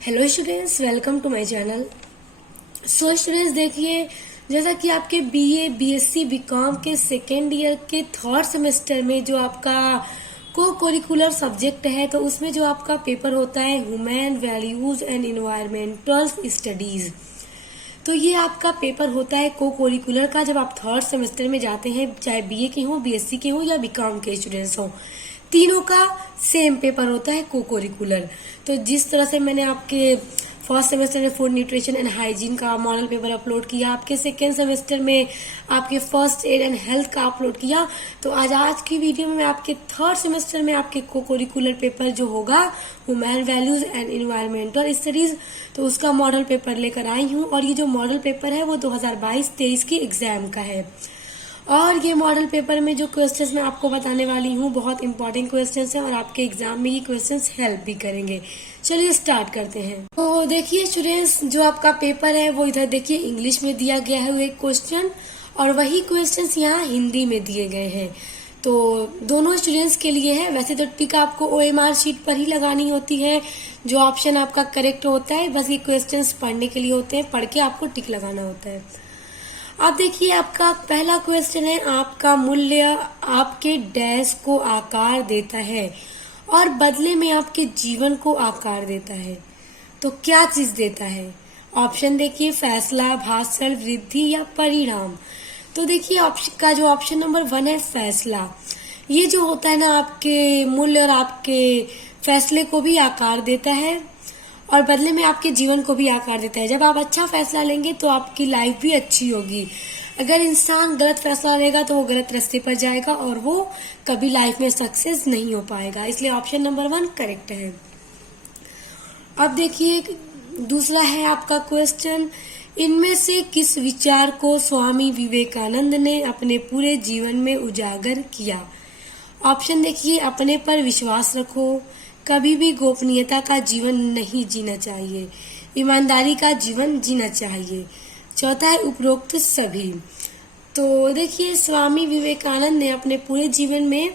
Hello students, welcome to my channel. So students, देखिए जैसा कि आपके बीए, बीएससी, बीकॉम के सेकेंड ईयर के थर्ड सेमेस्टर में जो आपका को करिकुलर सब्जेक्ट है, तो उसमें जो आपका पेपर होता है human values and environmental studies, तो ये आपका पेपर होता है को करिकुलर का। जब आप थर्ड सेमेस्टर में जाते हैं, चाहे बीए के हो, बीएससी के हो या बीकॉम के स्टूडेंट्स हो, तीनों का सेम पेपर होता है को करिकुलर। तो जिस तरह से मैंने आपके फर्स्ट सेमेस्टर में फूड न्यूट्रिशन एंड हाइजीन का मॉडल पेपर अपलोड किया, आपके सेकेंड सेमेस्टर में आपके फर्स्ट एड एंड हेल्थ का अपलोड किया, तो आज की वीडियो में मैं आपके थर्ड सेमेस्टर में आपके को करिकुलर पेपर जो होगा human values and environmental studies, तो उसका मॉडल पेपर लेकर आई हूँ। और ये जो मॉडल पेपर है वो 2022-23 की एग्जाम का है। और ये मॉडल पेपर में जो क्वेश्चंस मैं आपको बताने वाली हूँ बहुत इंपॉर्टेंट क्वेश्चंस हैं और आपके एग्जाम में ये क्वेश्चंस हेल्प भी करेंगे। चलिए स्टार्ट करते हैं। तो देखिए स्टूडेंट्स, जो आपका पेपर है वो इधर देखिए इंग्लिश में दिया गया है एक क्वेश्चन, और वही क्वेश्चंस यहाँ हिंदी में दिए गए हैं। तो दोनों स्टूडेंट्स के लिए है। वैसे तो टिक आपको OMR शीट पर ही लगानी होती है, जो ऑप्शन आपका करेक्ट होता है, बस ये क्वेश्चंस पढ़ने के लिए होते हैं, पढ़ के आपको टिक लगाना होता है। अब देखिए आपका पहला क्वेश्चन है, आपका मूल्य आपके डैश को आकार देता है और बदले में आपके जीवन को आकार देता है, तो क्या चीज देता है? ऑप्शन देखिए, फैसला, भाषण, वृद्धि या परिणाम। तो देखिए ऑप्शन नंबर 1 है फैसला। ये जो होता है ना, आपके मूल्य और आपके फैसले को भी आकार देता है और बदले में आपके जीवन को भी आकार देता है। जब आप अच्छा फैसला लेंगे तो आपकी लाइफ भी अच्छी होगी। अगर इंसान गलत फैसला लेगा तो वो गलत रास्ते पर जाएगा और वो कभी लाइफ में सक्सेस नहीं हो पाएगा। इसलिए ऑप्शन नंबर 1 करेक्ट है। अब देखिए दूसरा है आपका क्वेश्चन, इनमें से किस विचार को स्वामी विवेकानंद ने अपने पूरे जीवन में उजागर किया? ऑप्शन देखिए, अपने पर विश्वास रखो, कभी भी गोपनीयता का जीवन नहीं जीना चाहिए, ईमानदारी का जीवन जीना चाहिए, चौथा है उपरोक्त सभी। तो देखिए स्वामी विवेकानंद ने अपने पूरे जीवन में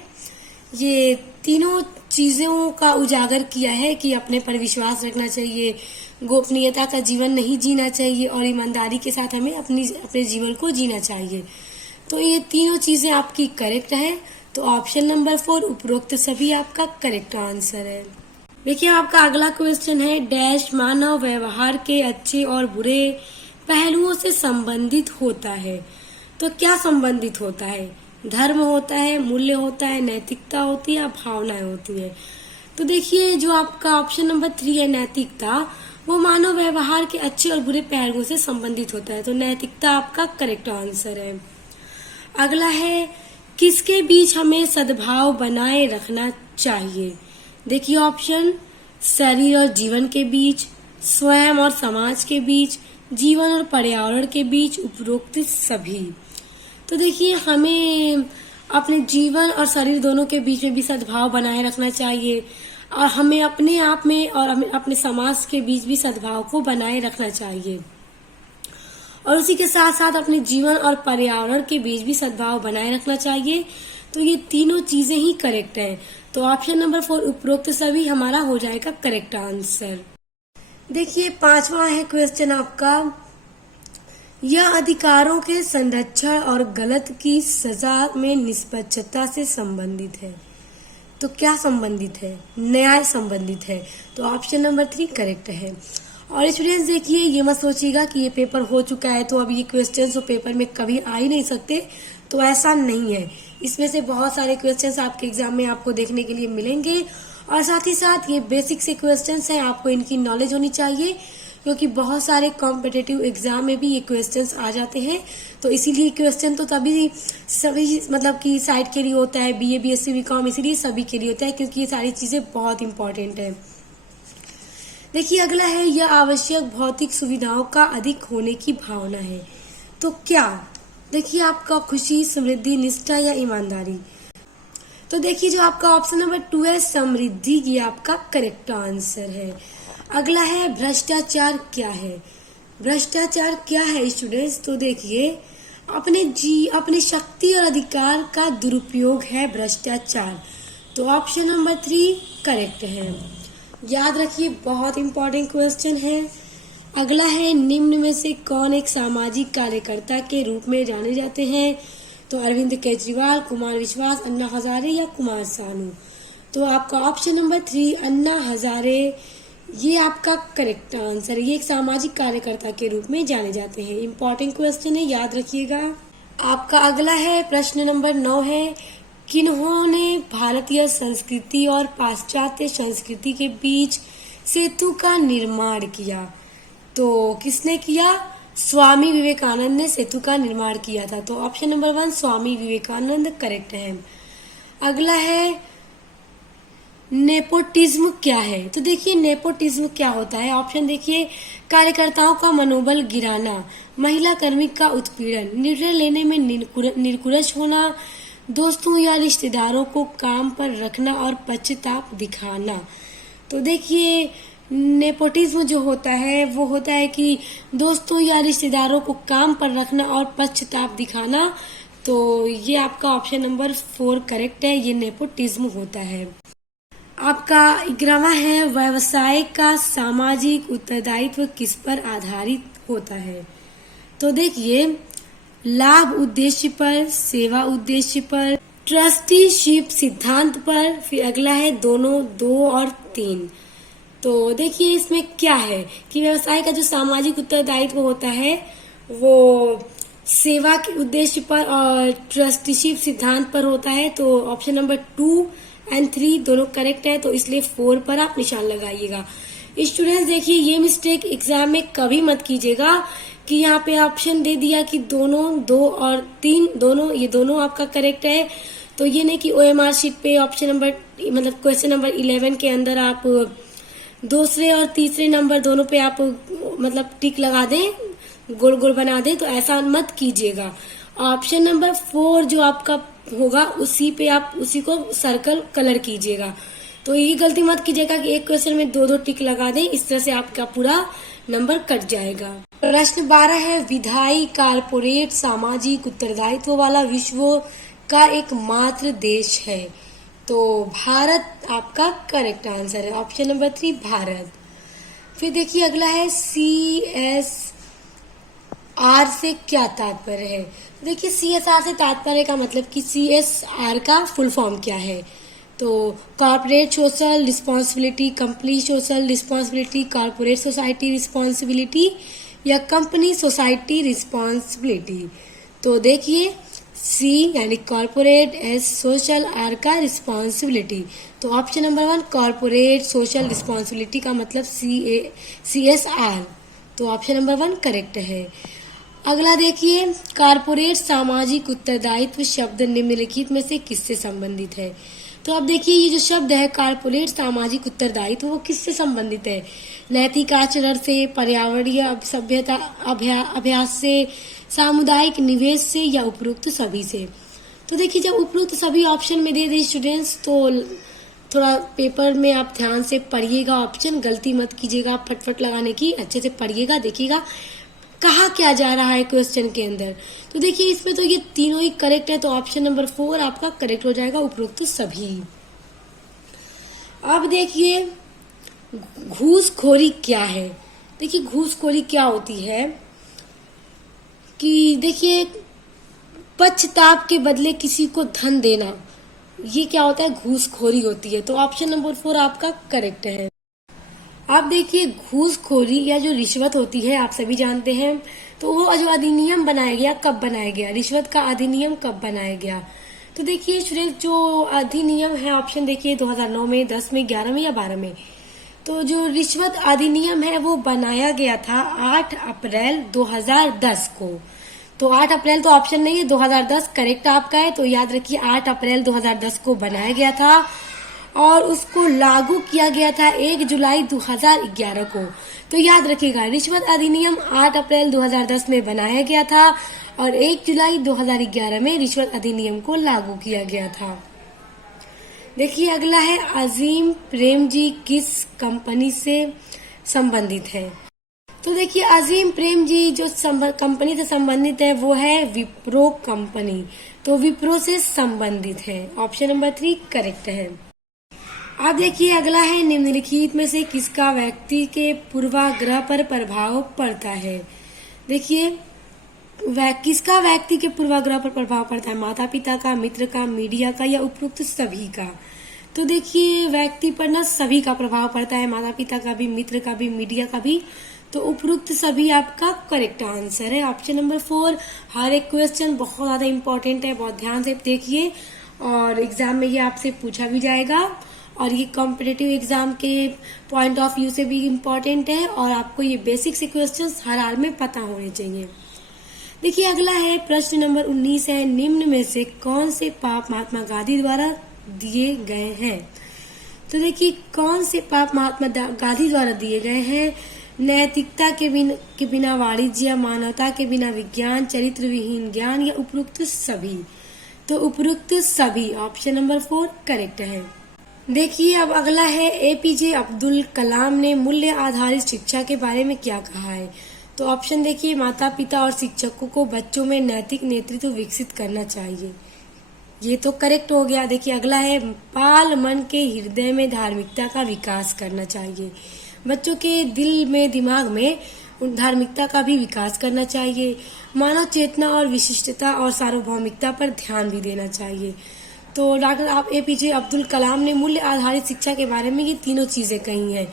ये तीनों चीजों का उजागर किया है कि अपने पर विश्वास रखना चाहिए, गोपनीयता का जीवन नहीं जीना चाहिए और ईमानदारी के साथ हमें अपने जीवन को जीना चाहिए। तो ये तीनों चीजें आपकी करेक्ट है। तो ऑप्शन नंबर 4 उपरोक्त सभी आपका करेक्ट आंसर है। देखिए आपका अगला क्वेश्चन है, डैश मानव व्यवहार के अच्छे और बुरे पहलुओं से संबंधित होता है, तो क्या संबंधित होता है? धर्म होता है, मूल्य होता है, नैतिकता होती है या भावनाएं होती है? तो देखिए जो आपका ऑप्शन नंबर 3 है नैतिकता, वो मानव व्यवहार के अच्छे और बुरे पहलुओं से संबंधित होता है, तो नैतिकता आपका करेक्ट आंसर है। अगला है, किसके बीच हमें सद्भाव बनाए रखना चाहिए? देखिए ऑप्शन, शरीर और जीवन के बीच, स्वयं और समाज के बीच, जीवन और पर्यावरण के बीच, उपरोक्त सभी। तो देखिए हमें अपने जीवन और शरीर दोनों के बीच में भी सद्भाव बनाए रखना चाहिए और हमें अपने आप में और हमें अपने समाज के बीच भी सद्भाव को बनाए रखना चाहिए, और उसी के साथ साथ अपने जीवन और पर्यावरण के बीच भी सद्भाव बनाए रखना चाहिए। तो ये तीनों चीजें ही करेक्ट है। तो ऑप्शन नंबर 4 उपरोक्त सभी हमारा हो जाएगा करेक्ट आंसर। देखिए 5वां है क्वेश्चन आपका, यह अधिकारों के संरक्षण और गलत की सजा में निष्पक्षता से संबंधित है, तो क्या संबंधित है? न्याय संबंधित है। तो ऑप्शन नंबर 3 करेक्ट है। और स्टूडेंट्स देखिए, ये मत सोचिएगा कि ये पेपर हो चुका है तो अब ये क्वेश्चंस तो पेपर में कभी आ ही नहीं सकते, तो ऐसा नहीं है। इसमें से बहुत सारे क्वेश्चंस आपके एग्जाम में आपको देखने के लिए मिलेंगे, और साथ ही साथ ये बेसिक से क्वेश्चंस हैं, आपको इनकी नॉलेज होनी चाहिए, क्योंकि बहुत सारे कॉम्पिटिटिव एग्जाम में भी ये क्वेश्चंस आ जाते हैं। तो इसीलिए क्वेश्चन तो तभी सभी मतलब की साइड के लिए होता है, बीए, बीएससी, बीकॉम, इसीलिए सभी के लिए होता है, क्योंकि ये सारी चीजें बहुत इंपॉर्टेंट है। देखिए अगला है, यह आवश्यक भौतिक सुविधाओं का अधिक होने की भावना है, तो क्या? देखिए आपका खुशी, समृद्धि, निष्ठा या ईमानदारी। तो देखिए जो आपका ऑप्शन नंबर 2 है समृद्धि, ये आपका करेक्ट आंसर है। अगला है, भ्रष्टाचार क्या है? भ्रष्टाचार क्या है स्टूडेंट्स? तो देखिए अपने शक्ति और अधिकार का दुरुपयोग है भ्रष्टाचार, तो ऑप्शन नंबर 3 करेक्ट है। याद रखिए, बहुत इंपॉर्टेंट क्वेश्चन है। अगला है, निम्न में से कौन एक सामाजिक कार्यकर्ता के रूप में जाने जाते हैं? तो अरविंद केजरीवाल, कुमार विश्वास, अन्ना हजारे या कुमार सानू। तो आपका ऑप्शन नंबर 3 अन्ना हजारे, ये आपका करेक्ट आंसर है। ये एक सामाजिक कार्यकर्ता के रूप में जाने जाते हैं। इंपॉर्टेंट क्वेश्चन है, याद रखिएगा। आपका अगला है, प्रश्न नंबर 9 है, किन्होंने भारतीय संस्कृति और पाश्चात्य संस्कृति के बीच सेतु का निर्माण किया? तो किसने किया? स्वामी विवेकानंद ने सेतु का निर्माण किया था। तो option number 1 Swami Vivekananda correct है। अगला है, नेपोटिज्म क्या है? तो देखिए, नेपोटिज्म क्या होता है? ऑप्शन देखिए, कार्यकर्ताओं का मनोबल गिराना, महिला कर्मी का उत्पीड़न, निर्णय लेने में निरकुरश होना, दोस्तों या रिश्तेदारों को काम पर रखना और पश्चाताप दिखाना। तो देखिए, नेपोटिज्म जो होता है वो होता है कि दोस्तों या रिश्तेदारों को काम पर रखना और पश्चाताप दिखाना। तो ये आपका ऑप्शन नंबर 4 करेक्ट है, ये नेपोटिज्म होता है। आपका 11वां है, व्यवसाय का सामाजिक उत्तरदायित्व किस पर आधारित होता है? तो देखिए, लाभ उद्देश्य पर, सेवा उद्देश्य पर, ट्रस्टीशिप सिद्धांत पर, फिर अगला है दोनों, 2 और 3। तो देखिए, इसमें क्या है कि व्यवसाय का जो सामाजिक उत्तरदायित्व होता है वो सेवा के उद्देश्य पर और ट्रस्टीशिप सिद्धांत पर होता है। तो ऑप्शन नंबर 2 और 3 दोनों करेक्ट है, तो इसलिए 4 पर आप निशान लगाइएगा। स्टूडेंट्स देखिए, ये मिस्टेक एग्जाम में कभी मत कीजिएगा कि यहाँ पे ऑप्शन दे दिया कि दोनों, 2 और 3 दोनों, ये दोनों आपका करेक्ट है। तो ये नहीं कि OMR शीट पे ऑप्शन नंबर मतलब क्वेश्चन नंबर 11 के अंदर आप दूसरे और तीसरे नंबर दोनों पे आप मतलब टिक लगा दें, गोल गोल बना दें, तो ऐसा मत कीजिएगा। ऑप्शन नंबर 4 जो आपका होगा उसी पे आप उसी को सर्कल कलर कीजिएगा। तो ये गलती मत कीजिएगा कि एक क्वेश्चन में 2-2 टिक लगा दें, इस तरह से आपका पूरा नंबर कट जाएगा। प्रश्न 12 है, विधायी कारपोरेट सामाजिक उत्तरदायित्व वाला विश्व का एकमात्र देश है? तो भारत आपका करेक्ट आंसर है, ऑप्शन नंबर 3 भारत। फिर देखिए, अगला है, CSR से क्या तात्पर्य है? देखिए, CSR से तात्पर्य का मतलब कि CSR का फुल फॉर्म क्या है? तो corporate social responsibility, company social responsibility, corporate society responsibility या कंपनी सोसाइटी रिस्पॉन्सिबिलिटी। तो देखिए, C यानी कॉर्पोरेट, S सोशल, R का रिस्पॉन्सिबिलिटी। तो option number 1 corporate social responsibility का मतलब CSR। तो ऑप्शन नंबर 1 करेक्ट है। अगला देखिए, कॉर्पोरेट सामाजिक उत्तरदायित्व शब्द निम्नलिखित में से किससे संबंधित है? तो अब देखिए, ये जो शब्द है कॉर्पोरेट सामाजिक उत्तरदायित्व वो किससे संबंधित है? नैतिक आचरण से, पर्यावरणीय सभ्यता अभ्यास से, सामुदायिक निवेश से या उपरोक्त सभी से। तो देखिए, जब उपरोक्त सभी ऑप्शन में दे स्टूडेंट्स, तो थोड़ा पेपर में आप ध्यान से पढ़िएगा, ऑप्शन गलती मत कीजिएगा फटफट लगाने की, अच्छे से पढ़िएगा, देखिएगा कहा क्या जा रहा है क्वेश्चन के अंदर। तो देखिए, इसमें तो ये तीनों ही करेक्ट है, तो ऑप्शन नंबर 4 आपका करेक्ट हो जाएगा, उपरोक्त सभी। अब देखिए, घूसखोरी क्या है? देखिए, घूसखोरी क्या होती है कि देखिए, पश्चाताप के बदले किसी को धन देना, ये क्या होता है? घूसखोरी होती है। तो ऑप्शन नंबर 4 आपका करेक्ट है। अब देखिए, घूसखोरी या जो रिश्वत होती है आप सभी जानते हैं, तो वो जो अधिनियम बनाया गया, कब बनाया गया? रिश्वत का अधिनियम कब बनाया गया? तो देखिए स्टूडेंट, जो अधिनियम है ऑप्शन देखिए 2009 में, 10 में, 11 में या 12 में। तो जो रिश्वत अधिनियम है वो बनाया गया था 8 अप्रैल 2010 को। तो 8 अप्रैल तो ऑप्शन नहीं है, 2010 करेक्ट आपका है। तो याद रखिए, 8 अप्रैल 2010 को बनाया गया था और उसको लागू किया गया था 1 जुलाई 2011 को। तो याद रखिएगा, रिश्वत अधिनियम 8 अप्रैल 2010 में बनाया गया था और 1 जुलाई 2011 में रिश्वत अधिनियम को लागू किया गया था। देखिए, अगला है, अजीम प्रेमजी किस कंपनी से संबंधित है? तो देखिए, अजीम प्रेमजी जो कंपनी से संबंधित है वो है विप्रो कंपनी। तो विप्रो से संबंधित है, ऑप्शन नंबर 3 करेक्ट है। अब देखिए अगला है, निम्नलिखित में से किसका व्यक्ति के पूर्वाग्रह पर प्रभाव पड़ता है। देखिए किसका व्यक्ति के पूर्वाग्रह पर प्रभाव पड़ता है, माता पिता का, मित्र का, मीडिया का या उपरोक्त सभी का। तो देखिए व्यक्ति पर ना सभी का प्रभाव पड़ता है, माता पिता का भी, मित्र का भी, मीडिया का भी। तो उपरोक्त सभी आपका करेक्ट आंसर है, ऑप्शन नंबर 4। हर एक क्वेश्चन बहुत ज्यादा इंपॉर्टेंट है, बहुत ध्यान से देखिए और एग्जाम में ये आपसे पूछा भी जाएगा और ये कॉम्पिटिटिव एग्जाम के पॉइंट ऑफ व्यू से भी इम्पोर्टेंट है और आपको ये बेसिक से क्वेश्चन हर हाल में पता होने चाहिए। देखिए अगला है, प्रश्न नंबर 19 है, निम्न में से कौन से पाप महात्मा गांधी द्वारा दिए गए हैं। तो देखिए कौन से पाप महात्मा गांधी द्वारा दिए गए हैं, नैतिकता के बिना वाणिज्य, मानवता के बिना विज्ञान, चरित्र विहीन ज्ञान या उपरोक्त सभी। तो उपरोक्त सभी, ऑप्शन नंबर 4 करेक्ट है। देखिए अब अगला है, एपीजे अब्दुल कलाम ने मूल्य आधारित शिक्षा के बारे में क्या कहा है। तो ऑप्शन देखिए, माता पिता और शिक्षकों को बच्चों में नैतिक नेतृत्व विकसित करना चाहिए, ये तो करेक्ट हो गया। देखिए अगला है, बाल मन के हृदय में धार्मिकता का विकास करना चाहिए, बच्चों के दिल में दिमाग में धार्मिकता का भी विकास करना चाहिए, मानव चेतना और विशिष्टता और सार्वभौमिकता पर ध्यान भी देना चाहिए। तो डॉक्टर आप एपीजे अब्दुल कलाम ने मूल्य आधारित शिक्षा के बारे में ये तीनों चीजें कही हैं।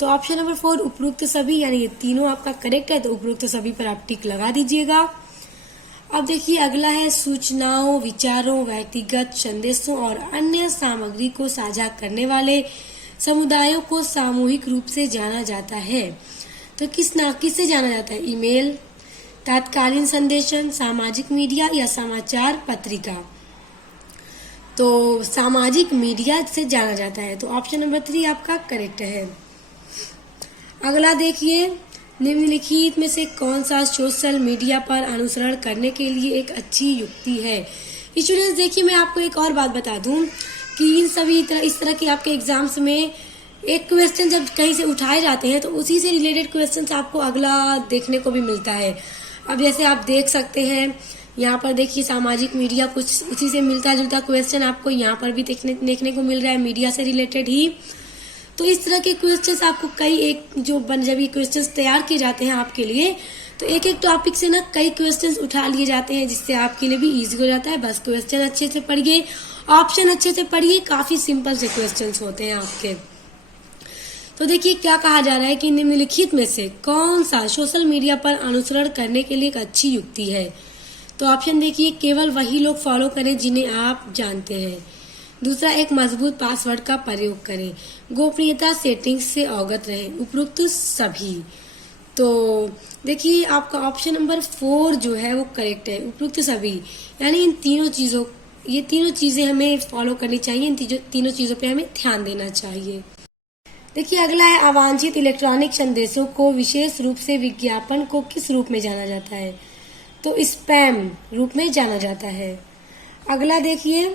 तो ऑप्शन नंबर 4 उपरोक्त सभी, यानी ये तीनों आपका करेक्ट है, तो उपरोक्त सभी पर आप टिक लगा दीजिएगा। अब देखिए अगला है, सूचनाओं, विचारों, व्यक्तिगत संदेशों और अन्य सामग्री को साझा करने वाले समुदायों को सामूहिक रूप से जाना जाता है। तो किससे जाना जाता है, ईमेल, तत्कालीन संदेशन, सामाजिक मीडिया या समाचार पत्रिका। तो सामाजिक मीडिया से जाना जाता है, तो ऑप्शन नंबर 3 आपका करेक्ट है। अगला देखिए, निम्नलिखित में से कौन सा सोशल मीडिया पर अनुसरण करने के लिए एक अच्छी युक्ति है। स्टूडेंट्स देखिए मैं आपको एक और बात बता दूं कि इन सभी इस तरह के आपके एग्जाम्स में एक क्वेश्चन जब कहीं से उठाए जाते हैं तो उसी से रिलेटेड क्वेश्चन आपको अगला देखने को भी मिलता है। अब जैसे आप देख सकते हैं यहाँ पर देखिए, सामाजिक मीडिया कुछ उसी से मिलता जुलता क्वेश्चन आपको यहाँ पर भी देखने को मिल रहा है, मीडिया से रिलेटेड ही। तो इस तरह के क्वेश्चंस आपको कई एक जो जब ये क्वेश्चंस तैयार किए जाते हैं आपके लिए, तो एक एक टॉपिक से ना कई क्वेश्चंस उठा लिए जाते हैं, जिससे आपके लिए भी इजी हो जाता है। बस क्वेश्चन अच्छे से पढ़िए, ऑप्शन अच्छे से पढ़िए, काफी सिंपल से क्वेश्चंस होते हैं आपके। तो देखिए क्या कहा जा रहा है कि निम्नलिखित में से कौन सा सोशल मीडिया पर अनुसरण करने के लिए एक अच्छी युक्ति है। तो ऑप्शन देखिए, केवल वही लोग फॉलो करें जिन्हें आप जानते हैं। दूसरा, एक मजबूत पासवर्ड का प्रयोग करें। गोपनीयता सेटिंग्स से अवगत रहें। उपरोक्त सभी। तो देखिए आपका ऑप्शन नंबर 4 जो है वो करेक्ट है, उपरोक्त सभी, यानी ये तीनों चीजें हमें फॉलो करनी चाहिए, इन तीनों चीजों पे हमें ध्यान देना चाहिए। देखिए अगला है, अवांछित इलेक्ट्रॉनिक संदेशों को विशेष रूप से विज्ञापन को किस रूप में जाना जाता है। तो स्पैम रूप में जाना जाता है। अगला देखिए,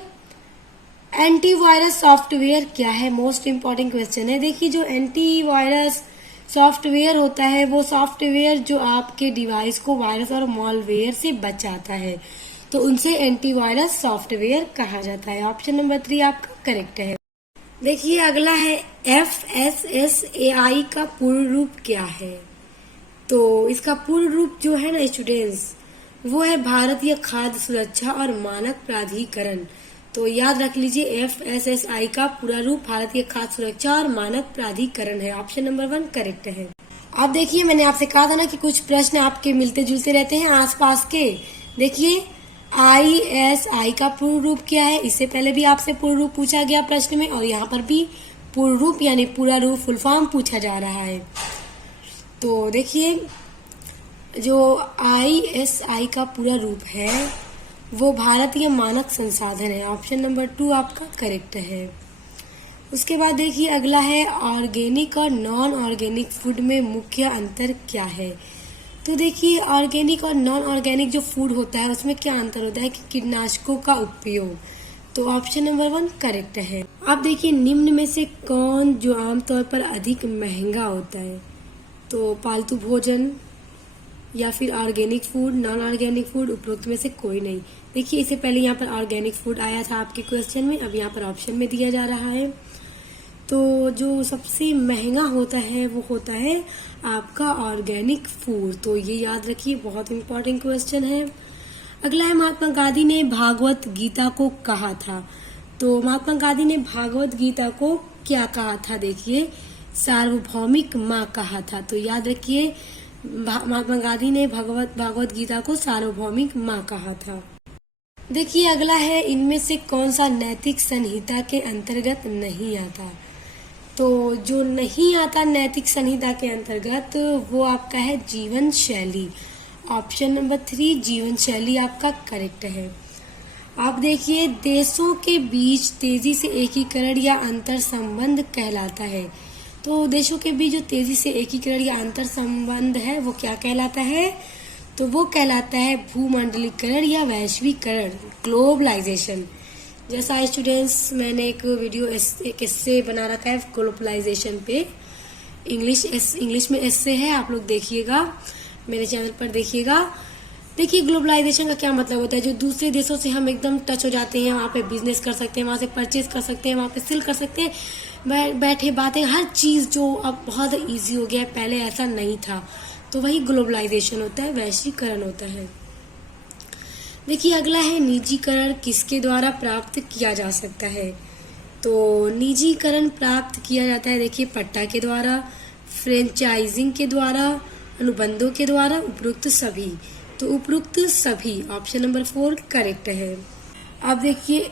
एंटीवायरस सॉफ्टवेयर क्या है, मोस्ट इम्पॉर्टेंट क्वेश्चन है। देखिए जो एंटीवायरस सॉफ्टवेयर होता है वो सॉफ्टवेयर जो आपके डिवाइस को वायरस और मॉलवेयर से बचाता है, तो उनसे एंटीवायरस सॉफ्टवेयर कहा जाता है। ऑप्शन नंबर 3 आपका करेक्ट है। देखिए अगला है, FSSAI का पूर्ण रूप क्या है। तो इसका पूर्ण रूप जो है ना स्टूडेंट्स, वो है भारतीय खाद्य सुरक्षा और मानक प्राधिकरण। तो याद रख लीजिए, FSSAI का पूरा रूप भारतीय खाद्य सुरक्षा और मानक प्राधिकरण है। ऑप्शन नंबर 1 करेक्ट है। अब देखिए मैंने आपसे कहा था ना कि कुछ प्रश्न आपके मिलते जुलते रहते हैं आसपास के। देखिए ISI का पूर्ण रूप क्या है, इससे पहले भी आपसे पूर्ण रूप पूछा गया प्रश्न में, और यहाँ पर भी पूर्ण रूप यानी पूरा रूप फुल फॉर्म पूछा जा रहा है। तो देखिए जो ISI का पूरा रूप है वो भारतीय मानक संसाधन है। ऑप्शन नंबर 2 आपका करेक्ट है। उसके बाद देखिए अगला है, ऑर्गेनिक और नॉन ऑर्गेनिक फूड में मुख्य अंतर क्या है। तो देखिए ऑर्गेनिक और नॉन ऑर्गेनिक जो फूड होता है उसमें क्या अंतर होता है कि कीटनाशकों का उपयोग। तो ऑप्शन नंबर 1 करेक्ट है। अब देखिए निम्न में से कौन जो आमतौर पर अधिक महंगा होता है। तो पालतू भोजन या फिर organic food, non organic food, उपरोक्त में से कोई नहीं। देखिए इससे पहले यहाँ पर ऑर्गेनिक फूड आया था आपके क्वेश्चन में, अब यहाँ पर ऑप्शन में दिया जा रहा है। तो जो सबसे महंगा होता है वो होता है आपका ऑर्गेनिक फूड। तो ये याद रखिए, बहुत इंपॉर्टेंट क्वेश्चन है। अगला है, महात्मा गांधी ने भागवत गीता को कहा था। तो महात्मा गांधी ने भागवत गीता को क्या कहा था? देखिए, सार्वभौमिक माँ कहा था। तो याद रखिए, महात्मा गांधी ने भागवत गीता को सार्वभौमिक माँ कहा था। देखिए अगला है, इनमें से कौन सा नैतिक संहिता के अंतर्गत नहीं आता? तो जो नहीं आता नैतिक संहिता के अंतर्गत वो आपका है जीवन शैली। ऑप्शन नंबर 3 जीवन शैली आपका करेक्ट है। आप देखिए, देशों के बीच तेजी से एकीकरण या अंतर संबंध कहलाता है। तो देशों के बीच जो तेजी से एकीकरण या अंतर संबंध है वो क्या कहलाता है? तो वो कहलाता है भूमंडलीकरण या वैश्वीकरण, ग्लोबलाइजेशन। जैसा स्टूडेंट्स, मैंने एक वीडियो एक एस्से बना रखा है ग्लोबलाइजेशन पे, इंग्लिश में एस्से है, आप लोग देखिएगा, मेरे चैनल पर देखिएगा। देखिए ग्लोबलाइजेशन का क्या मतलब होता है, जो दूसरे देशों से हम एकदम टच हो जाते हैं, वहाँ पे बिजनेस कर सकते हैं, वहाँ से परचेज कर सकते हैं, वहाँ पे सेल कर सकते हैं, बैठे बातें, हर चीज जो अब बहुत इजी हो गया है, पहले ऐसा नहीं था। तो वही ग्लोबलाइजेशन होता है, वैश्वीकरण होता है। देखिए अगला है, निजीकरण किसके द्वारा प्राप्त किया जा सकता है? तो निजीकरण प्राप्त किया जाता है, देखिए पट्टा के द्वारा, फ्रेंचाइजिंग के द्वारा, अनुबंधों के द्वारा, उपरोक्त सभी। तो उपरोक्त सभी, ऑप्शन नंबर 4 करेक्ट है। अब देखिए,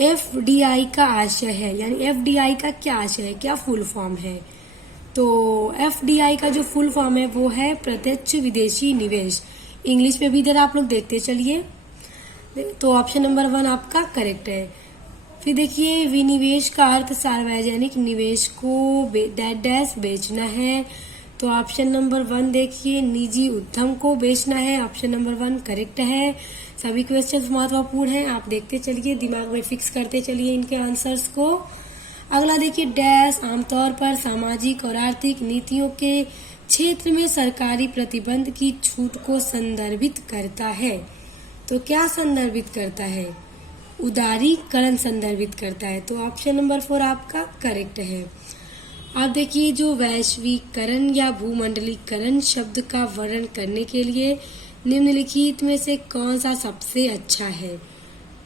एफडीआई का आशय है, यानी एफडीआई का क्या आशय है, क्या फुल फॉर्म है? तो एफडीआई का जो फुल फॉर्म है वो है प्रत्यक्ष विदेशी निवेश। इंग्लिश में भी इधर आप लोग देखते चलिए। तो ऑप्शन नंबर 1 आपका करेक्ट है। फिर देखिए, विनिवेश का अर्थ सार्वजनिक निवेश को डैश बेचना है। तो ऑप्शन नंबर 1 देखिए, निजी उद्यम को बेचना है। ऑप्शन नंबर 1 करेक्ट है। सभी क्वेश्चंस महत्वपूर्ण हैं, आप देखते चलिए, दिमाग में फिक्स करते चलिए इनके आंसर्स को। अगला देखिए, डैश आमतौर पर सामाजिक और आर्थिक नीतियों के क्षेत्र में सरकारी प्रतिबंध की छूट को संदर्भित करता है। तो क्या संदर्भित करता है? उदारीकरण संदर्भित करता है। तो ऑप्शन नंबर 4 आपका करेक्ट है। आप देखिए, जो वैश्वीकरण या भूमंडलीकरण शब्द का वर्णन करने के लिए निम्नलिखित में से कौन सा सबसे अच्छा है?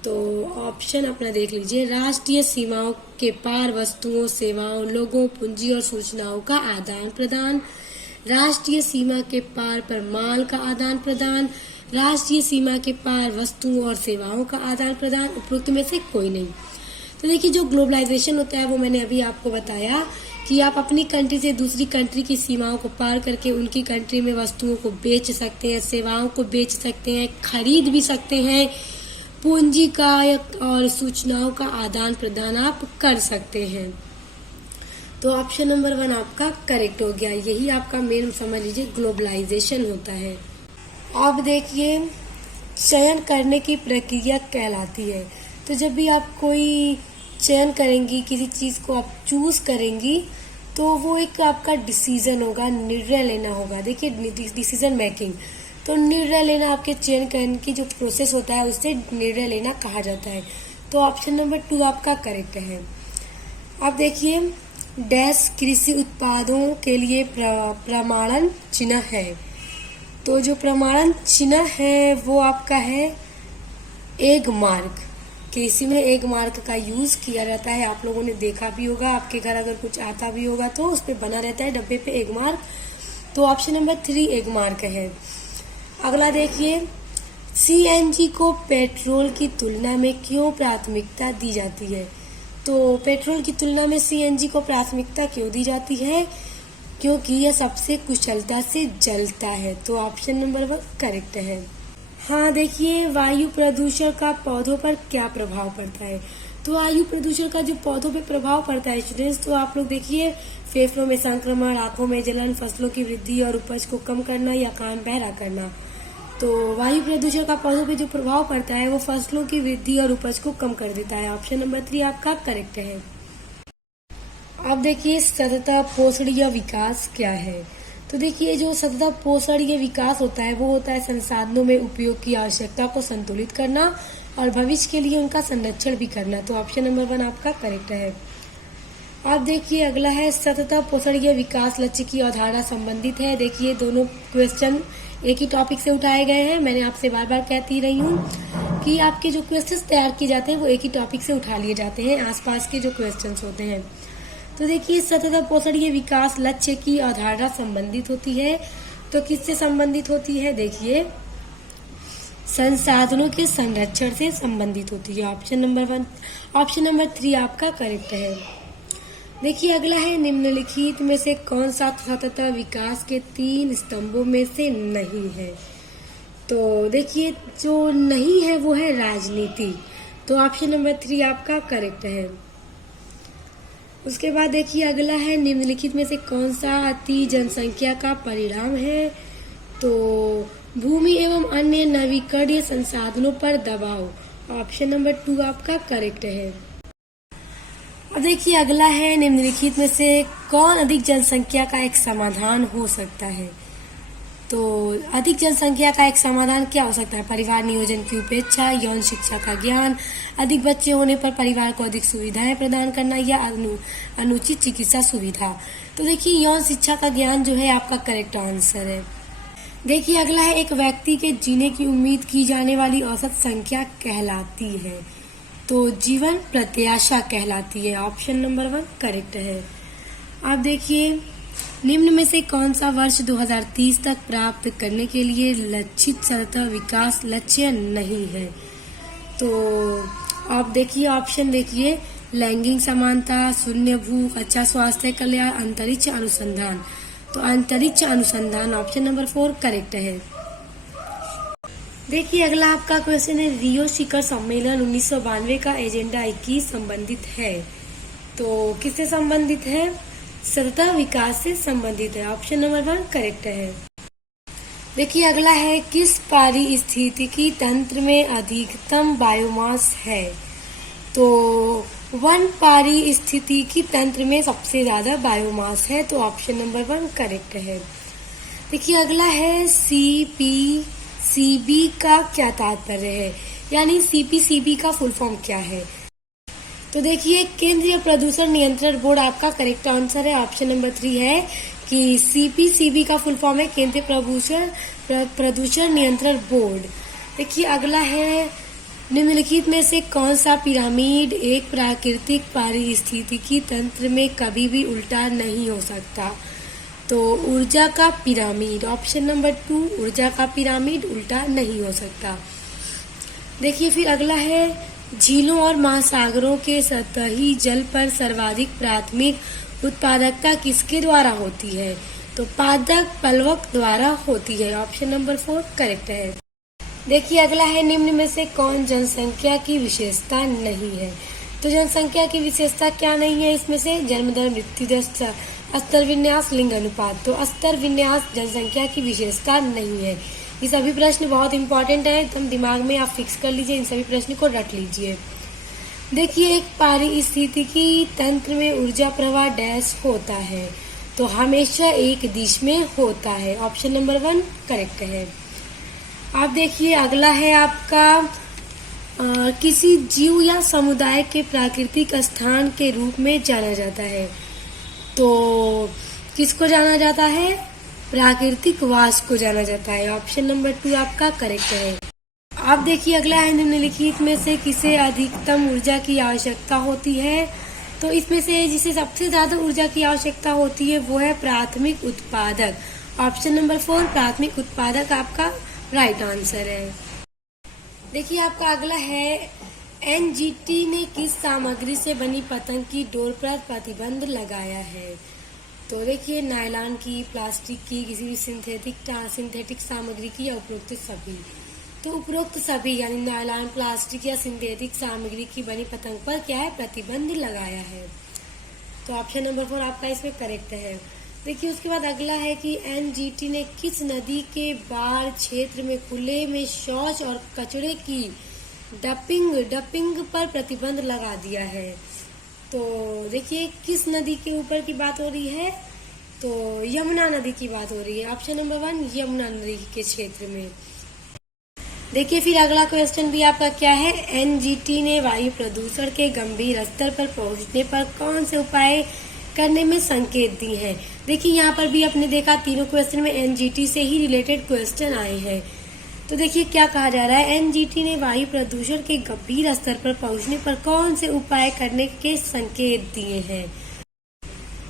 तो ऑप्शन अपना देख लीजिए, राष्ट्रीय सीमाओं के पार वस्तुओं, सेवाओं, लोगों, पूंजी और सूचनाओं का आदान प्रदान, राष्ट्रीय सीमा के पार पर माल का आदान प्रदान, राष्ट्रीय सीमा के पार वस्तुओं और सेवाओं का आदान प्रदान, उपरोक्त में से कोई नहीं। तो देखिए, जो ग्लोबलाइजेशन होता है वो मैंने अभी आपको बताया कि आप अपनी कंट्री से दूसरी कंट्री की सीमाओं को पार करके उनकी कंट्री में वस्तुओं को बेच सकते हैं, सेवाओं को बेच सकते हैं, खरीद भी सकते हैं, पूंजी का और सूचनाओं का आदान प्रदान आप कर सकते हैं। तो ऑप्शन नंबर 1 आपका करेक्ट हो गया। यही आपका मेन समझ लीजिए ग्लोबलाइजेशन होता है। अब देखिए, चयन करने की प्रक्रिया कहलाती है। तो जब भी आप कोई चयन करेंगी, किसी चीज को आप चूज करेंगी, तो वो एक आपका डिसीजन होगा, निर्णय लेना होगा। देखिए, डिसीजन मेकिंग, तो निर्णय लेना आपके चयन करने की जो प्रोसेस होता है उससे निर्णय लेना कहा जाता है। तो ऑप्शन नंबर 2 आपका करेक्ट है। अब देखिए, डैश कृषि उत्पादों के लिए प्रमाणन चिन्ह है। तो जो प्रमाणन चिन्ह है वो आपका है एग मार्क। कृषि में एग मार्क का यूज किया जाता है, आप लोगों ने देखा भी होगा, आपके घर अगर कुछ आता भी होगा तो उस पे बना रहता है डब्बे पे एग मार्क। तो ऑप्शन नंबर 3 एग मार्क है। अगला देखिए, सीएनजी को पेट्रोल की तुलना में क्यों प्राथमिकता दी जाती है? तो पेट्रोल की तुलना में सीएनजी को प्राथमिकता क्यों दी जाती है? क्योंकि यह सबसे कुशलता से जलता है। तो ऑप्शन नंबर 1 करेक्ट है। हाँ देखिए, वायु प्रदूषण का पौधों पर क्या प्रभाव पड़ता है? तो वायु प्रदूषण का जो पौधों पे प्रभाव पड़ता है स्टूडेंट्स, तो आप लोग देखिए, फेफड़ों में संक्रमण, आंखों में जलन, फसलों की वृद्धि और उपज को कम करना या कान बहरा करना। तो वायु प्रदूषण का पौधों पे जो प्रभाव पड़ता है वो फसलों की वृद्धि और उपज को कम कर देता है। ऑप्शन नंबर 3 आपका करेक्ट है। अब देखिए, सतत पोषणीय विकास क्या है? तो देखिए, जो सतत पोषणीय विकास होता है वो होता है संसाधनों में उपयोग की आवश्यकता को संतुलित करना और भविष्य के लिए उनका संरक्षण भी करना। तो ऑप्शन नंबर 1 आपका करेक्ट है। अब देखिए अगला है सतत पोषणीय विकास लक्ष्य की अवधारणा संबंधित है। देखिए दोनों क्वेश्चन एक ही टॉपिक से उठाए गए हैं। मैंने आपसे बार बार कहती रही हूँ कि आपके जो क्वेश्चंस तैयार किए जाते हैं वो एक ही टॉपिक से उठा लिए जाते हैं, आसपास के जो क्वेश्चंस होते हैं। तो देखिए सतत पोषणीय विकास लक्ष्य की अवधारणा संबंधित होती है, तो किससे संबंधित होती है? देखिए संसाधनों के संरक्षण से संबंधित होती है। ऑप्शन नंबर 1, ऑप्शन नंबर 3 आपका करेक्ट है। देखिए अगला है निम्नलिखित में से कौन सा सतत विकास के 3 स्तंभों में से नहीं है? तो देखिए जो नहीं है वो है राजनीति, तो ऑप्शन नंबर 3 आपका करेक्ट है। उसके बाद देखिए अगला है निम्नलिखित में से कौन सा अति जनसंख्या का परिणाम है? तो भूमि एवं अन्य नवीकरणीय संसाधनों पर दबाव, ऑप्शन नंबर 2 आपका करेक्ट है। और देखिए अगला है निम्नलिखित में से कौन अधिक जनसंख्या का एक समाधान हो सकता है? तो अधिक जनसंख्या का एक समाधान क्या हो सकता है? परिवार नियोजन की उपेक्षा, यौन शिक्षा का ज्ञान, अधिक बच्चे होने पर परिवार को अधिक सुविधाएं प्रदान करना, या अनुचित चिकित्सा सुविधा। तो देखिए यौन शिक्षा का ज्ञान जो है आपका करेक्ट आंसर है। देखिए अगला है एक व्यक्ति के जीने की उम्मीद की जाने वाली औसत संख्या कहलाती है, तो जीवन प्रत्याशा कहलाती है। ऑप्शन नंबर 1 करेक्ट है। आप देखिए निम्न में से कौन सा वर्ष 2030 तक प्राप्त करने के लिए लक्षित सतत विकास लक्ष्य नहीं है? तो आप देखिए ऑप्शन देखिए लैंगिक समानता, शून्य भूख, अच्छा स्वास्थ्य कल्याण, अंतरिक्ष अनुसंधान। तो अंतरिक्ष अनुसंधान ऑप्शन नंबर 4 करेक्ट है। देखिए अगला आपका क्वेश्चन है रियो शिखर सम्मेलन 1992 का एजेंडा 21 संबंधित है, तो किससे संबंधित है? सतत विकास से संबंधित है। ऑप्शन नंबर 1 करेक्ट है। देखिए अगला है किस पारिस्थितिकी तंत्र में अधिकतम बायोमास है? तो वन पारिस्थितिकी तंत्र में सबसे ज्यादा बायोमास है, तो ऑप्शन नंबर 1 करेक्ट है। देखिए अगला है सीपीसीबी का क्या तात्पर्य है, यानी सीपीसीबी का फुल फॉर्म क्या है? तो देखिए केंद्रीय प्रदूषण नियंत्रण बोर्ड आपका करेक्ट आंसर है। ऑप्शन नंबर 3 है कि सीपीसीबी का फुल फॉर्म है केंद्रीय प्रदूषण नियंत्रण बोर्ड। देखिए अगला है निम्नलिखित में से कौन सा पिरामिड एक प्राकृतिक पारिस्थितिकी तंत्र में कभी भी उल्टा नहीं हो सकता? तो ऊर्जा का पिरामिड, ऑप्शन नंबर 2 ऊर्जा का पिरामिड उल्टा नहीं हो सकता। देखिए फिर अगला है झीलों और महासागरों के सतही जल पर सर्वाधिक प्राथमिक उत्पादकता किसके द्वारा होती है? तो पादप प्लवक द्वारा होती है। ऑप्शन नंबर 4 करेक्ट है। देखिए अगला है निम्न में से कौन जनसंख्या की विशेषता नहीं है? तो जनसंख्या की विशेषता क्या नहीं है इसमें से? जन्म दर, मृत्यु दर, स्तर विन्यास, लिंग अनुपात। तो स्तर विन्यास जनसंख्या की विशेषता नहीं है। ये सभी प्रश्न बहुत इंपॉर्टेंट है, एकदम दिमाग में आप फिक्स कर लीजिए, इन सभी प्रश्न को रट लीजिए। देखिए एक पारिस्थितिकी तंत्र में ऊर्जा प्रवाह डैश होता है, तो हमेशा एक दिश में होता है। ऑप्शन नंबर 1 करेक्ट है। आप देखिए अगला है आपका किसी जीव या समुदाय के प्राकृतिक स्थान के रूप में जाना जाता है, तो किसको जाना जाता है? प्राकृतिक वास को जाना जाता है। ऑप्शन नंबर 2 आपका करेक्ट है। आप देखिए अगला है निम्नलिखित में से किसे अधिकतम ऊर्जा की आवश्यकता होती है? तो इसमें से जिसे सबसे ज्यादा ऊर्जा की आवश्यकता होती है वो है प्राथमिक उत्पादक। ऑप्शन नंबर 4 प्राथमिक उत्पादक आपका राइट आंसर है। देखिए आपका अगला है एनजीटी ने किस सामग्री से बनी पतंग की डोर पर प्रतिबंध लगाया है? तो देखिए नायलॉन की, प्लास्टिक की, किसी भी सिंथेटिक सामग्री की, या उपरोक्त सभी। तो उपरोक्त सभी यानी नायलॉन, प्लास्टिक या सिंथेटिक सामग्री की बनी पतंग पर क्या है? प्रतिबंध लगाया है। तो ऑप्शन नंबर 4 आपका इसमें करेक्ट है। देखिए उसके बाद अगला है कि एनजीटी ने किस नदी के बाढ़ क्षेत्र में खुले में शौच और कचरे की डंपिंग पर प्रतिबंध लगा दिया है? तो देखिए किस नदी के ऊपर की बात हो रही है? तो यमुना नदी की बात हो रही है। ऑप्शन नंबर 1 यमुना नदी के क्षेत्र में। देखिए फिर अगला क्वेश्चन भी आपका क्या है, एनजीटी ने वायु प्रदूषण के गंभीर स्तर पर पहुंचने पर कौन से उपाय करने में संकेत दी है। देखिए यहाँ पर भी आपने देखा तीनों क्वेश्चन में एनजीटी से ही रिलेटेड क्वेश्चन आए हैं। तो देखिए क्या कहा जा रहा है, एनजीटी ने वायु प्रदूषण के गंभीर स्तर पर पहुंचने पर कौन से उपाय करने के संकेत दिए हैं।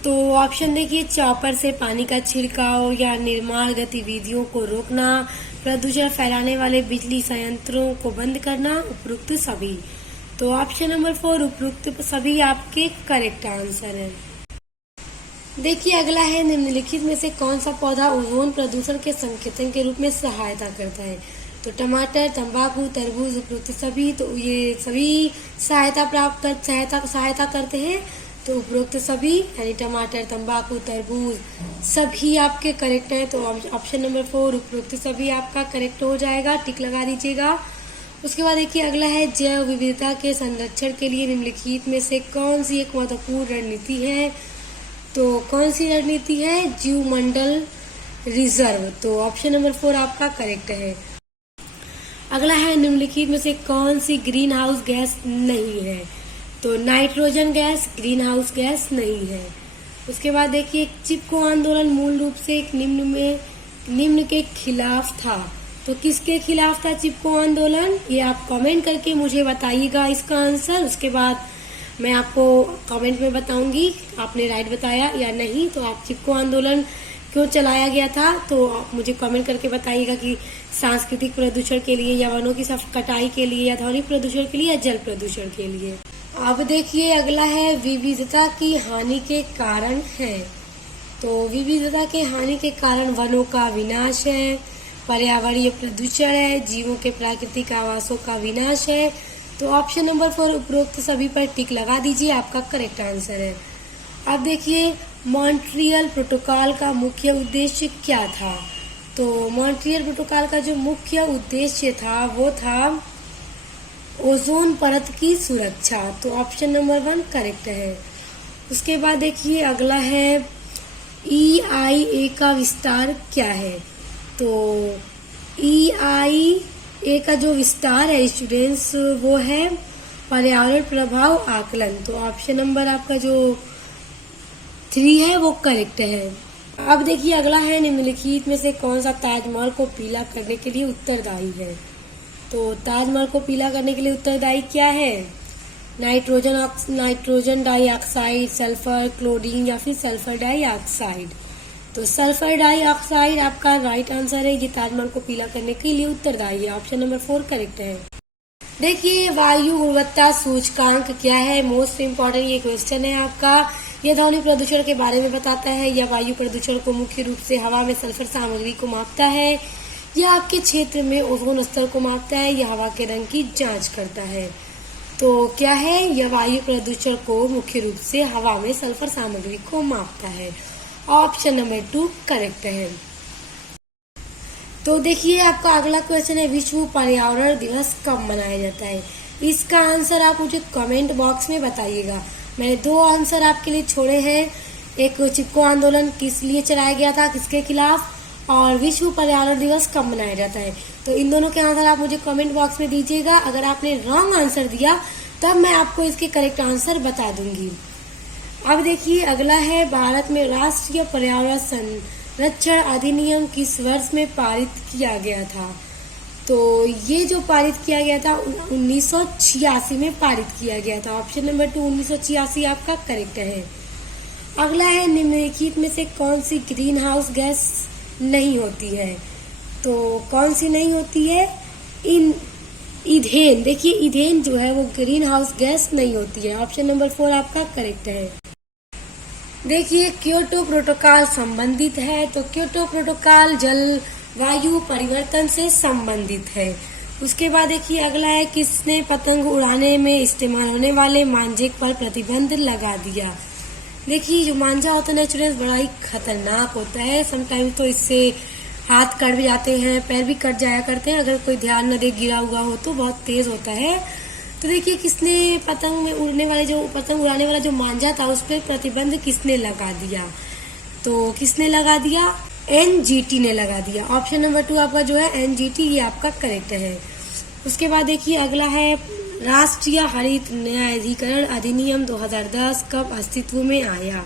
तो ऑप्शन देखिए, चॉपर से पानी का छिड़काव या निर्माण गतिविधियों को रोकना, प्रदूषण फैलाने वाले बिजली संयंत्रों को बंद करना, उपरोक्त सभी। तो ऑप्शन नंबर 4 उपरोक्त सभी आपके करेक्ट आंसर है। देखिए अगला है, निम्नलिखित में से कौन सा पौधा ओजोन प्रदूषण के संकेतन के रूप में सहायता करता है। तो टमाटर, तंबाकू, तरबूज, उपरोक्त सभी। तो ये सभी सहायता करते हैं। तो उपरोक्त सभी यानी टमाटर, तंबाकू, तरबूज सभी आपके करेक्ट हैं। तो ऑप्शन नंबर 4 उपरोक्त सभी आपका करेक्ट हो जाएगा, टिक लगा दीजिएगा। उसके बाद देखिए अगला है, जैव विविधता के संरक्षण के लिए निम्नलिखित में से कौन सी एक महत्वपूर्ण रणनीति है। तो कौन सी रणनीति है, जीवमंडल रिजर्व। तो ऑप्शन नंबर 4 आपका करेक्ट है। अगला है, निम्नलिखित में से कौन सी ग्रीन हाउस गैस नहीं है। तो nitrogen gas green house gas नहीं है। उसके बाद देखिए, चिपको आंदोलन मूल रूप से एक निम्न के खिलाफ था। तो किसके खिलाफ था चिपको आंदोलन, ये आप कमेंट करके मुझे बताइएगा इसका आंसर। उसके बाद मैं आपको कमेंट में बताऊंगी आपने राइट बताया या नहीं। तो आप चिपको आंदोलन क्यों चलाया गया था, तो आप मुझे कमेंट करके बताइएगा कि सांस्कृतिक प्रदूषण के लिए या वनों की कटाई के लिए या ध्वनि प्रदूषण के लिए या जल प्रदूषण के लिए। अब देखिए अगला है, विविधता की हानि के कारण है। तो विविधता के हानि के कारण वनों का विनाश है, पर्यावरणीय प्रदूषण है, जीवों के प्राकृतिक आवासों का विनाश है। तो ऑप्शन नंबर 4 उपरोक्त सभी पर टिक लगा दीजिए, आपका करेक्ट आंसर है। अब देखिए, मॉन्ट्रियल प्रोटोकॉल का मुख्य उद्देश्य क्या था। तो मॉन्ट्रियल प्रोटोकॉल का जो मुख्य उद्देश्य था वो था ओजोन परत की सुरक्षा। तो ऑप्शन नंबर 1 करेक्ट है। उसके बाद देखिए अगला है, EIA का विस्तार क्या है। तो EIA का जो विस्तार है स्टूडेंट्स वो है पर्यावरण प्रभाव आकलन। तो ऑप्शन नंबर आपका जो 3 है वो करेक्ट है। अब देखिए अगला है, निम्नलिखित में से कौन सा ताजमहल को पीला करने के लिए उत्तरदायी है। तो ताजमहल को पीला करने के लिए उत्तरदायी क्या है, नाइट्रोजन डाइऑक्साइड, सल्फर, क्लोरीन या फिर सल्फर डाइऑक्साइड। तो सल्फर डाइऑक्साइड आपका राइट आंसर है, ये ताजमहल को पीला करने के लिए उत्तरदायी है। ऑप्शन नंबर 4 करेक्ट है। देखिए वायु गुणवत्ता सूचकांक क्या है, मोस्ट इम्पोर्टेंट ये क्वेश्चन है आपका। यह ध्वनि प्रदूषण के बारे में बताता है। यह वायु प्रदूषण को मुख्य रूप से हवा में सल्फर सामग्री को मापता है। यह आपके क्षेत्र में ओजोन स्तर को मापता है। यह हवा के रंग की जांच करता है। तो क्या है, यह वायु प्रदूषण को मुख्य रूप से हवा में सल्फर सामग्री को मापता है। ऑप्शन नंबर 2 करेक्ट है। तो देखिए आपका अगला क्वेश्चन है, विश्व पर्यावरण दिवस कब मनाया जाता है। इसका आंसर आप मुझे कमेंट बॉक्स में बताइएगा। मैंने 2 आंसर आपके लिए छोड़े हैं, एक चिपको आंदोलन किस लिए चलाया गया था, किसके खिलाफ, और विश्व पर्यावरण दिवस कब मनाया जाता है। तो इन दोनों के आंसर आप मुझे कमेंट बॉक्स में दीजिएगा। अगर आपने रॉन्ग आंसर दिया तब मैं आपको इसके करेक्ट आंसर बता दूंगी। अब देखिए अगला है, भारत में राष्ट्रीय पर्यावरण संरक्षण अधिनियम किस वर्ष में पारित किया गया था। तो ये जो पारित किया गया था 1986 में पारित किया गया था। ऑप्शन नंबर 2 1986 आपका करेक्ट है। अगला है, निम्नलिखित में से कौन सी ग्रीन हाउस गैस नहीं होती है। तो कौन सी नहीं होती है, ईथेन। देखिए ईथेन जो है वो ग्रीन हाउस गैस नहीं होती है। ऑप्शन नंबर 4 आपका करेक्ट है। देखिए क्योटो प्रोटोकॉल संबंधित है। तो क्योटो प्रोटोकॉल जलवायु परिवर्तन से संबंधित है। उसके बाद देखिए अगला है, किसने पतंग उड़ाने में इस्तेमाल होने वाले मांझे पर प्रतिबंध लगा दिया। देखिए जो मांझा होता है नेचुरल बड़ा ही खतरनाक होता है। समटाइम्स तो इससे हाथ कट भी जाते हैं, पैर भी कट जाया करते हैं अगर कोई ध्यान न दे, गिरा हुआ हो तो बहुत तेज होता है। तो देखिए किसने पतंग उड़ाने वाला जो मांझा था उस पर प्रतिबंध किसने लगा दिया। तो किसने लगा दिया, एनजीटी ने लगा दिया। ऑप्शन नंबर 2 आपका जो है एनजीटी, ये आपका करेक्ट है। उसके बाद देखिए अगला है राष्ट्रीय हरित न्यायाधिकरण अधिनियम 2010 कब अस्तित्व में आया।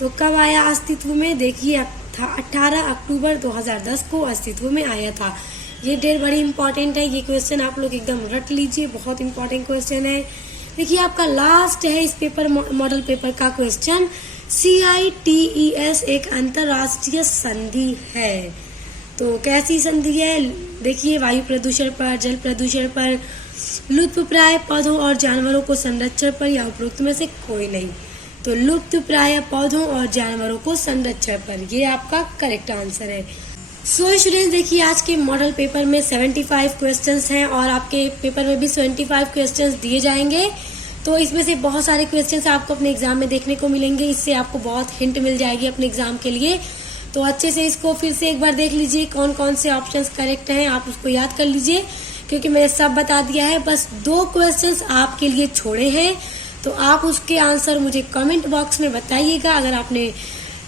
तो कब आया अस्तित्व में, देखिए 18 अक्टूबर 2010 को अस्तित्व में आया था। ये डेट बड़ी इंपॉर्टेंट है, ये क्वेश्चन आप लोग एकदम रट लीजिए, बहुत इंपॉर्टेंट क्वेश्चन है। देखिए आपका लास्ट है इस पेपर मॉडल पेपर का क्वेश्चन, CITES एक अंतरराष्ट्रीय संधि है। तो कैसी संधि है, देखिए वायु प्रदूषण पर, जल प्रदूषण पर, लुप्तप्राय पौधों और जानवरों को संरक्षण पर, या उपरोक्त में से कोई नहीं। तो लुप्तप्राय पौधों और जानवरों को संरक्षण पर, ये आपका करेक्ट आंसर है। सो स्टूडेंट्स देखिए आज के मॉडल पेपर में 75 क्वेश्चंस हैं और आपके पेपर में भी 75 क्वेश्चंस दिए जाएंगे। तो इसमें से बहुत सारे क्वेश्चंस आपको अपने एग्जाम में देखने को मिलेंगे, इससे आपको बहुत हिंट मिल जाएगी अपने एग्जाम के लिए। तो अच्छे से इसको फिर से एक बार देख लीजिए कौन कौन से ऑप्शंस करेक्ट हैं, आप उसको याद कर लीजिए, क्योंकि मैंने सब बता दिया है। बस 2 क्वेश्चंस आपके लिए छोड़े हैं, तो आप उसके आंसर मुझे कमेंट बॉक्स में बताइएगा। अगर आपने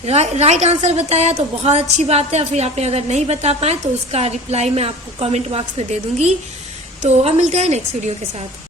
राइट आंसर बताया तो बहुत अच्छी बात है, और फिर आपने अगर नहीं बता पाए तो उसका रिप्लाई मैं आपको कमेंट बॉक्स में दे दूंगी। तो अब मिलते हैं नेक्स्ट वीडियो के साथ।